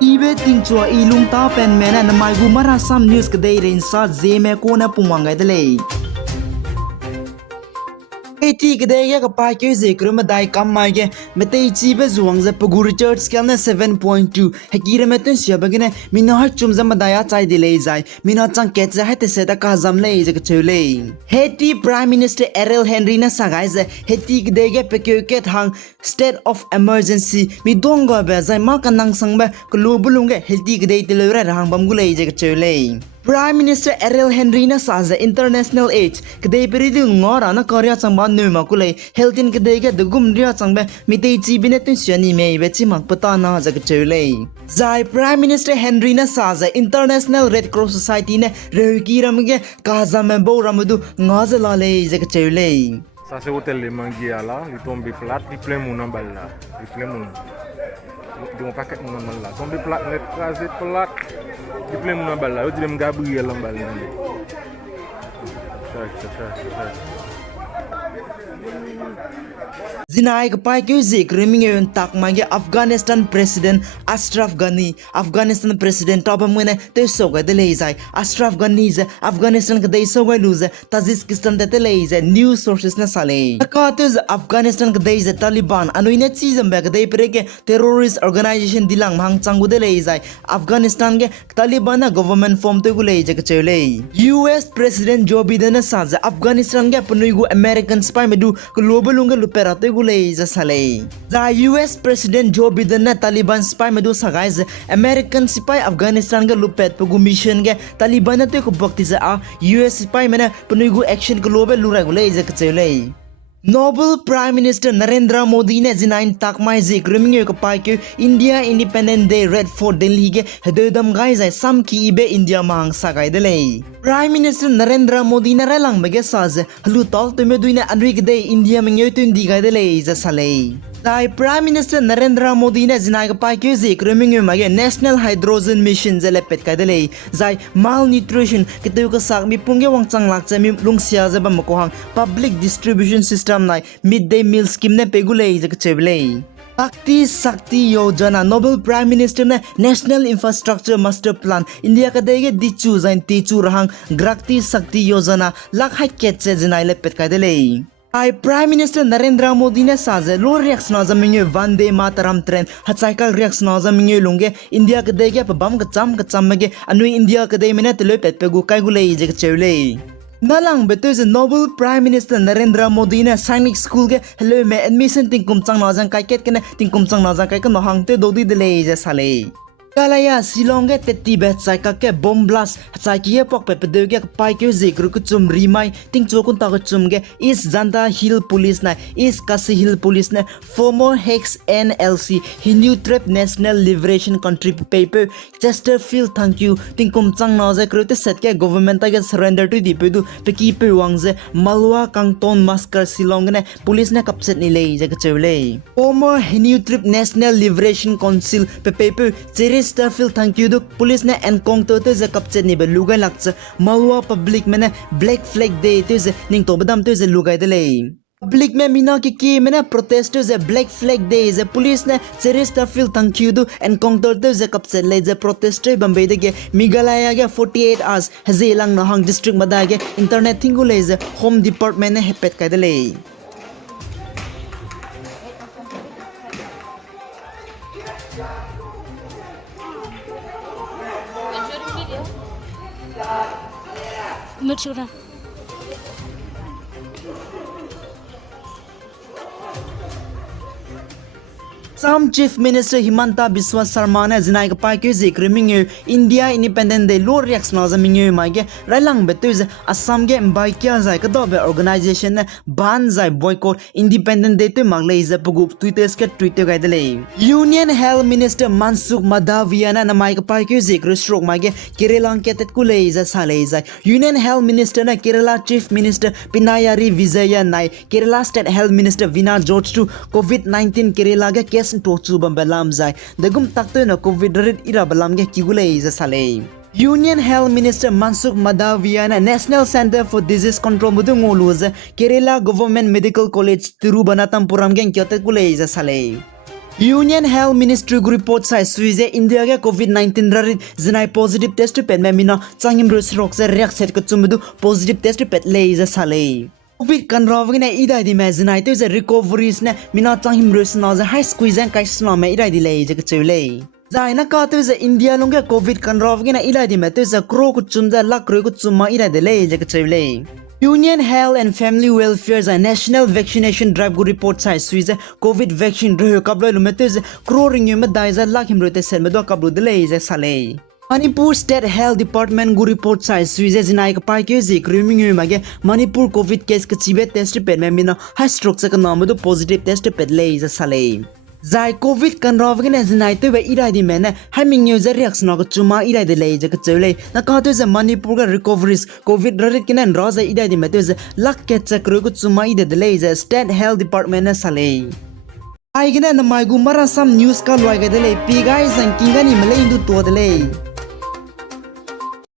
Ibe tingchua ilung ta pen mena na mai gumara sam news kadai rein sa Zeme ko na pumangai dale. Haiti kadai ya kapai ke zikru madai kam mai ke metei chibe zuang za pagur church kam na 7.2 hakira metun sia bagine mina har chum za madaya chai dile zai mina chang ke za hete se ta ka zam le je chule. Haiti Prime Minister Ariel Henry na sagai za Haiti kadai ke pekyo ke thang state of emergency mi donga ba zai ma kanang sang ba klu bulunge Haiti kadai tilura rahang bam gulei je chule. Prime Minister Ariel Henry na saza international aid kadai peridu ngora na korea changba numa kulei healthin kadai ga dugum ria changba mitei chi binetin siani mei bechi makpata na jak chule zai Prime Minister Henry na saza international red cross society ne reuki ramge kaza me bo ramdu ngazala le jak chule Ça c'est hôtel les manguiers là, il tombe plat, il plein mon emballage là, il plein mon. Di mo paquet mon emballage, tombe plat net crasé plat, il plein mon emballage, il dit me gabriel l'emballage. Ça. Zinai kapai ke zikru mingeun tak mage Afghanistan President Ashraf Ghani Afghanistan President tabamune te soga de leizai Ashraf Ghani ze Afghanistan kadai soga luze Tajikistan te leizai news sources na sale akatuz Afghanistan kadai ze Taliban anuine chizam ba kadai preke terrorist organization dilang mang changu de leizai Afghanistan ke Taliban na government form te gulei je chele US President Joe Biden na sa Afghanistan ke panuigu American spy medu global unga lupera te The US President Joe Biden na Taliban spy medu sagai American spy Afghanistan ga lupet pagu mission ga Taliban na te ko bakti za US spy mena panuigu action global lurai gulei je kachele Nobel Prime Minister Narendra Modi ne zinain takmai zik ruming ko pai ke India Independent Day Red Fort Delhi ge hedam gai zai sam ki ibe India mang sagai dele Prime Minister Narendra Modi na relang bege saz halu tol te meduina anrik day India mengyo tun digai dele za sale Dai Prime Minister Narendra Modi ne zinai ka pai ke zik ruming mage National Hydrogen Mission zele pet kai dele zai malnutrition kitu ka sak mi pungge wang chang lak chami lungsia za ba makohang public distribution system nai midday meal scheme ne pegulei jak chebelei Bhakti Sakti Yojana Nobel Prime Minister ne National Infrastructure Master Plan India ka dege dichu zain tichu rahang Grakti Sakti Yojana lakhai ketche zinai le pet kai dele I Prime Minister Narendra Modi ne saze lo reaction na zaminge Vande Mataram train hatsaikal reaction na zaminge lunge India ka dege pa bam ka cham mege anui India ka de minute le pet pegu kai gulei je chele Nalang betul se Nobel Prime Minister Narendra Modi ne Sainik School ke hello me admission tingkum chang na jang kai ket kene tingkum chang na jang kai ka no hang te dodi de le je sale Kalaya Silong ke teti bet sai ka ke bomb blast sai ki pok pe de ke pai ke zikru ku chum rimai ting chokun ta ku chum ge East Janta Hill Police na East Kasi Hill Police na former Hex NLC Hindu Trip National Liberation Country paper Chesterfield thank you ting kum chang na je kru te set ke government ta ke surrender to di pe du pe ki pe wang je Malwa Kangton Masker Silong ne police ne kapset ni le je ke chewle former Hindu Trip National Liberation Council pe paper Chesterfield thank you duk police ne encounter te ze kapchen ni be lugai lakcha malwa public mena black flag day te ze ning to badam te ze lugai de le public me mina ki mena protesters ze black flag day ze police ne Chesterfield thank you du encounter te ze kapchen le ze protester Bombay de ge Meghalaya ge 48 hours haze lang na hang district mada ge internet thingu le ze home department ne hepet kai de le Matura. Assam Chief Minister Himanta Biswa Sarma ne zinai ka pai ke zik reming India Independent Day lo reaction na zaming mai ge railang betuz Assam ge mbai kya zai ka dobe organization ne ban zai boycott Independent Day te maglei za pugup Twitter ke Twitter ga dele Union Health Minister Mansukh Madavia na mai ka pai ke zik stroke mai ge Kerala ke tet kulei za salei zai Union Health Minister na Kerala Chief Minister Pinayari Vijaya nai Kerala State Health Minister Veena George to COVID-19 Kerala ge case tochu bambalam zai dagum takto na covid red ira balam ge kigulei za sale Union Health Minister Mansukh Madavia na National Center for Disease Control mudu ngoluza Kerala Government Medical College Tiruvananthapuram ge kyote kulei za sale Union Health Ministry gu report sai suize India ga COVID-19 rarit zinai positive test pet me mina changim rus rok se react set ko chumdu positive test pet le is a sale COVID kan rawing na ida di me zinai te recoveries ne mina changim rus na za high squeeze and kai sma me ida di le je ka chule zai na ka te India longa COVID kan rawing na ida di me te kro ku chumda lak ro ku chuma ida de le je ka chule Union Health and Family Welfare's National Vaccination Drive gu report sai suize COVID vaccine rho kablo lumete kro ring me daiza lakhim rote sen me do kablo de le je sale Manipur State Health Department gu report sai suize zinai ka pai ke zik riming mage Manipur COVID case ka chibe test pet me mina high stroke sa ka nam do positive test pet le je sale Zai COVID kan rawagin as night we irai di mena haming news reaction no chuma irai de lei je ka chule na ka to Manipur ga recoveries COVID rarit kinan raza irai di metes lak ke chakro ko chuma ide de lei je State Health Department na sale ai gina na mai gu mara sam news ka loi ga de lei pi guys and kingani malai du to de lei